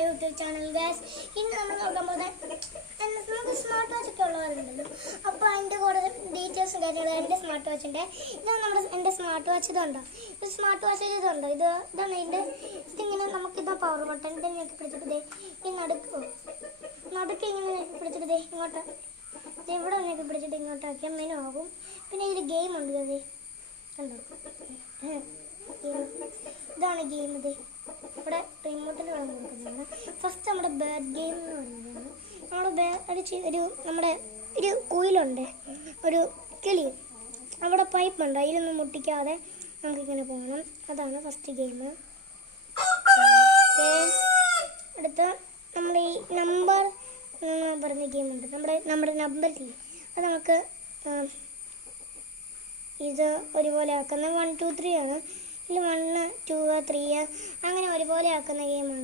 My YouTube channel guys. ഇന്ന് നമ്മൾ നോക്കാൻ പോകുന്നത് നമുക്ക് സ്മാർട്ട് വാച്ച് ഒക്കെ ഉള്ളവരുണ്ടല്ലോ, അപ്പോൾ അതിൻ്റെ കൂടെ ഡീറ്റെയിൽസും കാര്യങ്ങളും എൻ്റെ സ്മാർട്ട് വാച്ചിൻ്റെ ഇതാണ് എൻ്റെ സ്മാർട്ട് വാച്ച്. ഇതുണ്ടോ, ഇത് സ്മാർട്ട് വാച്ച് ഇതുണ്ടോ, ഇതാണ് ഇതിങ്ങനെ നമുക്കിതാ പവർ ബട്ടൺ. ഇത് ഞെക്കി പിടിച്ചിട്ട് ഈ നടുക്ക് ഇങ്ങനെ ഞെക്കി പിടിച്ചിട്ട് ഇങ്ങോട്ട് ഇവിടെ ഞെക്കി പിടിച്ചിട്ട് ഇങ്ങോട്ടാക്കിയാൽ മെനു ആകും. പിന്നെ ഇതിൽ ഗെയിം ഉണ്ട്, അത് കണ്ടോ, ഇതാണ് ഗെയിം. ഇത് ഇവിടെ റിമോട്ടിൽ വേണം കൊടുക്കുന്നതാണ്. ഫസ്റ്റ് നമ്മുടെ ബാഡ് ഗെയിം എന്ന് പറയുന്നതാണ്. നമ്മുടെ ഒരു കുയിലുണ്ട്, ഒരു കിളി, അവിടെ പൈപ്പുണ്ട്, അതിലൊന്നും മുട്ടിക്കാതെ നമുക്കിങ്ങനെ പോകണം. അതാണ് ഫസ്റ്റ് ഗെയിം. അടുത്ത നമ്മുടെ ഈ നമ്പർ പറഞ്ഞ ഗെയിമുണ്ട്, നമ്മുടെ നമ്പറിൽ അത് നമുക്ക് ഇത് ഒരുപോലെ ആക്കുന്ന 1 2 3 ആണ്. ഇതിൽ 1 2 3 അങ്ങനെ ഒരുപോലെ ആക്കുന്ന ഗെയിമാണ്.